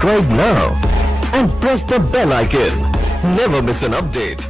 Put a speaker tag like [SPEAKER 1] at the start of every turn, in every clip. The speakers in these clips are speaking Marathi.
[SPEAKER 1] Subscribe now and press the bell icon. Never miss an update.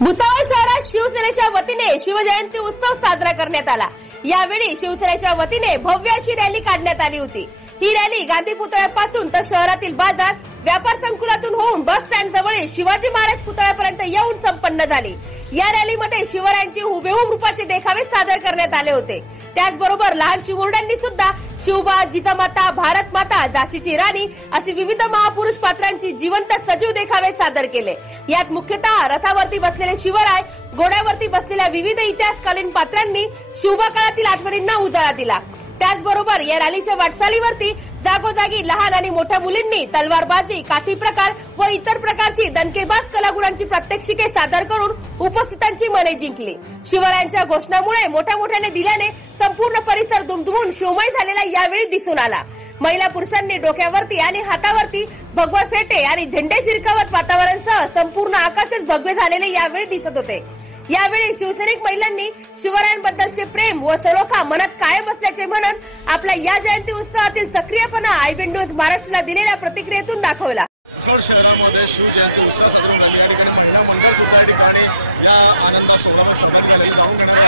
[SPEAKER 2] Bhusawal शहरात शिवसेनेच्या वतीने शिवजयंती उत्सव साजरा करण्यात आला यावेळी शिवसेनेच्या वतीने भव्य अशी रॅली काढण्यात आली होती ही रॅली गांधी पुतळ्यापासून तर शहरातील बाजार व्यापार संकुलातून होऊन बस स्टँड जवळील शिवाजी महाराज पुतळ्यापर्यंत येऊन संपन्न झाली या रॅलीमध्ये शिवरायांची हुबेहूब रूपाचे देखावे सादर करण्यात आले होते. त्याचबरोबर लहान चिमुरड्यांनी सुद्धा शिवबा जिजामाता भारत माता झाशीची राणी अशी विविध महापुरुष पात्रांची जिवंत सजीव देखावे सादर केले. यात मुख्यतः रथावरती बसलेले शिवराय घोड्यावरती बसलेल्या विविध इतिहासकालीन पात्रांनी शिवबा काळातील आठवणींना उजाळा दिला. त्याचबरोबर या रॅलीच्या वाटचालीवरती जागोजागी लहान आणि मोठ्या मुलींनी तलवारबाजी काठी प्रकार व इतर प्रकारची दणकेबाज कलागुरांची प्रात्यक्षिके सादर करून उपस्थितांची मने जिंकली. शिवरायांच्या घोषणामुळे मोठ्या मोठ्याने दिल्याने संपूर्ण परिसर दुमदुमून शिवमय झालेला यावेळी दिसून आला. महिला पुरुषांनी डोक्यावरती आणि हातावरती भगवा फेटे आणि झेंडे फिरकावत वातावरणसह संपूर्ण आकाशच भगवे झालेले यावेळी दिसत होते. यावेळी शिवसैनिक महिलांनी शिवरायांबद्दलचे प्रेम व सलोखा मनात कायम असल्याचे म्हणत आपल्या या जयंती उत्सवातील सक्रियपणा आयबीन न्यूज महाराष्ट्राला दिलेल्या प्रतिक्रियेतून दाखवला.
[SPEAKER 3] रिसोड शहरामध्ये शिवजयंती उत्सव साजरा झाला या ठिकाणी महिला मंडळ सुद्धा या ठिकाणी या आनंदा सोहळ्यामध्ये सहभागी झालेले जाऊन घेणारे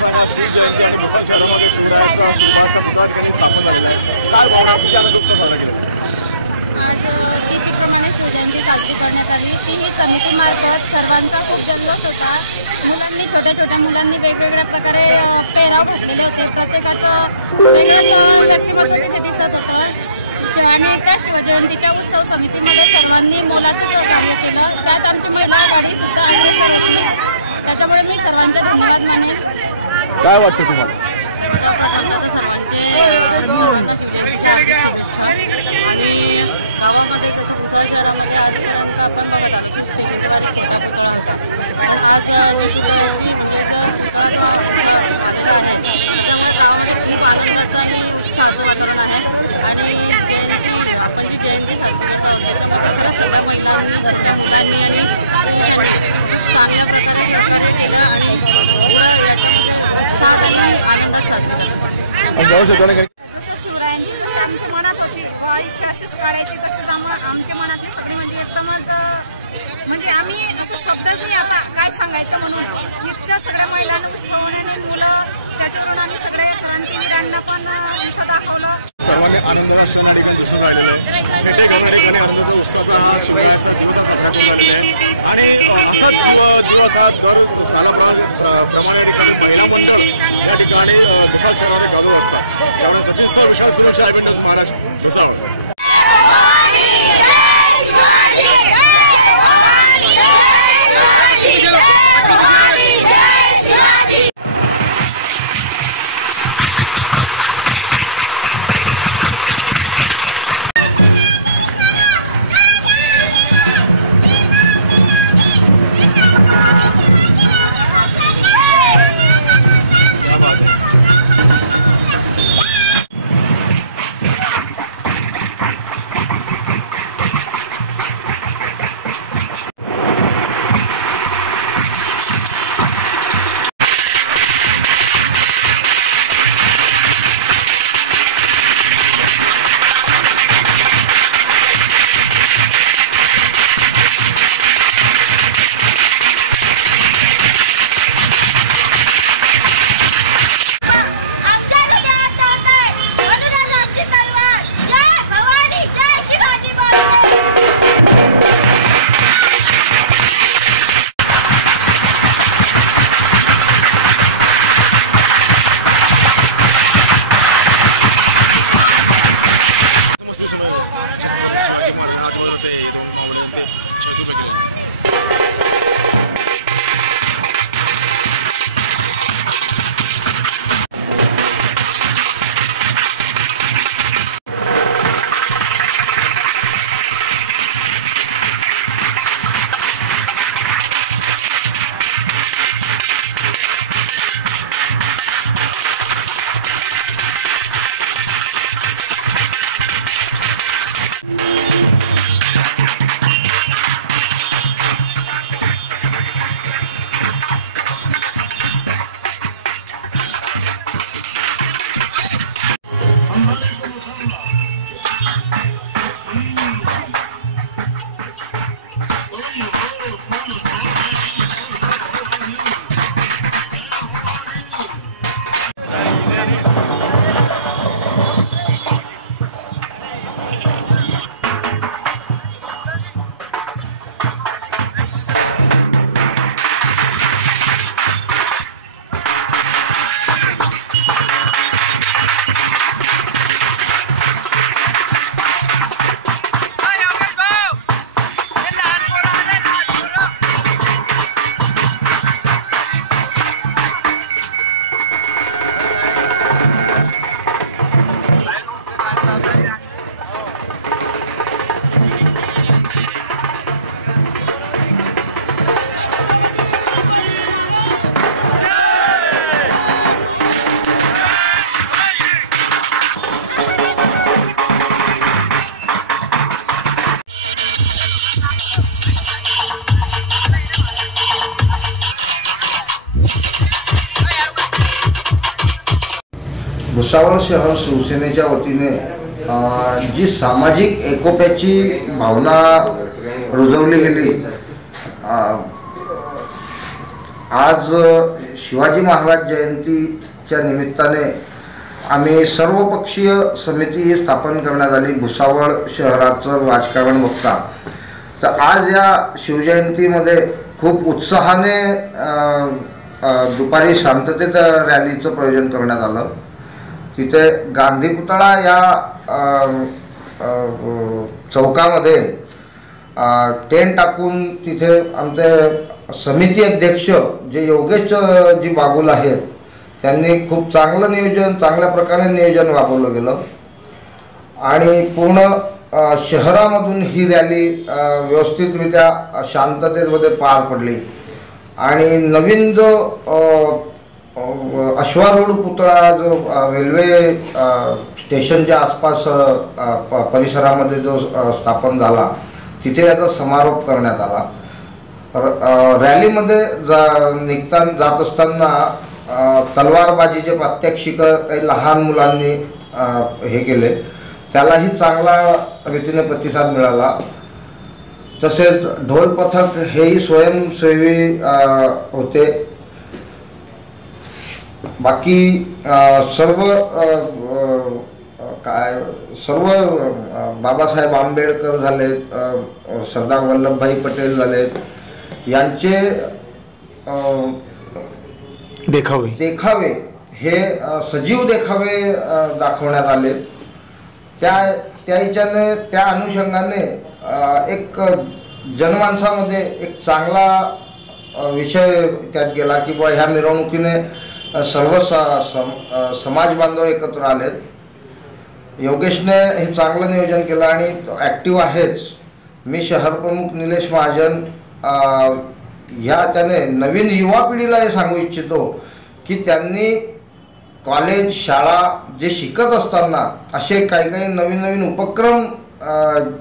[SPEAKER 3] सांगा शिवजयंती आणि रिसोड शहरामध्ये शिवरायांचा शिवरायांचा पुतळा ठिकाणी स्थापन झालेला आहे. काय भावना किती आनंद उत्सव साजरा केला
[SPEAKER 4] आज शिवजयंती करण्यात आली. तिन्ही समितीमार्फत सर्वांचा खूप जल्लोष होता. मुलांनी छोट्या छोट्या मुलांनी वेगवेगळ्या प्रकारे पेहराव घातलेले होते. प्रत्येकाचं वेगळंच व्यक्तिमत्व तिथे दिसत होतं. आणि त्या शिवजयंतीच्या उत्सव समितीमध्ये सर्वांनी मोलाचं सहकार्य केलं. त्यात आमची महिला आघाडी सुद्धा अग्रेसर होती. त्याच्यामुळे मी सर्वांचे धन्यवाद मानेन
[SPEAKER 3] काय वाटतं तुम्हाला?
[SPEAKER 5] आणि गावामध्ये तसं भुसावळ शहरामध्ये आजपर्यंत आपण बघत आहोत की स्टेशनच्या बाहेर मोठा पुतळा होता. पण आज अ, म्हणजे जो पुतळा जो आहे त्याच्यामुळे गावामध्ये खूप आनंदाचं आणि उत्साहाचं वातावरण आहे. आणि जयंती आपण जी जयंती साजरी करत आहोत त्याच्यामध्ये खरंच सगळ्या महिलांनी छोट्या मुलांनी आणि चांगल्या प्रकारे सहकार्य केलं आणि पुढं उत्साहात आणि आनंदात साजरी केलं.
[SPEAKER 6] शब्दच नाही आता. काय सांगायचं म्हणून? इतकं सगळ्या महिलांना छावण्याने मुलं त्याच्यावरून आम्ही सगळे क्रांतीवीरांना पण इथं दाखवलं.
[SPEAKER 3] सर्वांनी आनंदाचा क्षण दिसून राहिलेला आहे. भेटे ठिकाणी आनंदाचा उत्साहाचा हा शिवरायांचा दिवस साजरा केला झालेला आहे. आणि असाच दिवस हा दर प्रमाणे ठिकाणी महिला या ठिकाणी विशाल शहरामध्ये घालू असतात. त्यामुळे सचिन सर विशाल सुरक्षा अभिनंदन महाराज भुसावळ
[SPEAKER 7] शहर शिवसेनेच्या वतीने जी सामाजिक एकोप्याची भावना रुजवली गेली आज शिवाजी महाराज जयंतीच्या निमित्ताने आम्ही सर्वपक्षीय समिती स्थापन करण्यात आली भुसावळ शहराचं राजकारण बघता. तर आज या शिवजयंतीमध्ये खूप उत्साहाने दुपारी शांततेत रॅलीचं प्रयोजन करण्यात आलं. तिथे गांधी पुतळा या चौकामध्ये टेंट टाकून तिथे आमचे समिती अध्यक्ष जे योगेश जी बागुल आहेत त्यांनी खूप चांगलं नियोजन चांगल्या प्रकारे नियोजन राबवलं गेलं. आणि पूर्ण शहरामधून ही रॅली व्यवस्थितरित्या शांततेमध्ये पार पडली. आणि नवीन जो अ, रोड अश्वारूढ पुतळा जो रेल्वे स्टेशनच्या आसपास प- परिसरामध्ये जो स्थापन झाला तिथे याचा समारोप करण्यात आला. रॅलीमध्ये जा निघता जात असताना तलवारबाजीचे प्रात्यक्षिक काही लहान मुलांनी हे केले. त्यालाही चांगला रीतीने प्रतिसाद मिळाला. तसेच ढोल पथक हेही स्वयंसेवी होते. बाकी सर्व काय सर्व बाबासाहेब आंबेडकर झालेत सरदार वल्लभभाई पटेल झालेत यांचे
[SPEAKER 8] देखावे.
[SPEAKER 7] देखावे. हे सजीव देखावे दाखवण्यात आले. त्या त्या हिच्याने त्या अनुषंगाने एक जनमानसामध्ये एक चांगला विषय त्यात गेला की बुवा ह्या मिरवणुकीने सर्व स सम समाज बांधव एकत्र आलेत. योगेशने हे चांगलं नियोजन केलं आणि ॲक्टिव्ह आहेच. मी शहरप्रमुख निलेश महाजन ह्या त्याने नवीन युवा पिढीला हे सांगू इच्छितो की त्यांनी कॉलेज शाळा जे शिकत असताना असे काही काही नवीन नवीन उपक्रम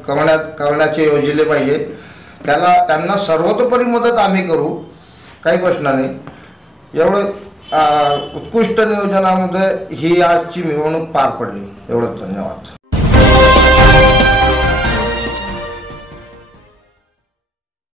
[SPEAKER 7] करण्यात करण्याचे योजले पाहिजे. त्याला त्यांना सर्वतोपरी मदत आम्ही करू. काही प्रश्न नाही. एवढं उत्कृष्ट नियोजनामध्ये ही आजची मिरवणूक पार पडली. एवढंच धन्यवाद.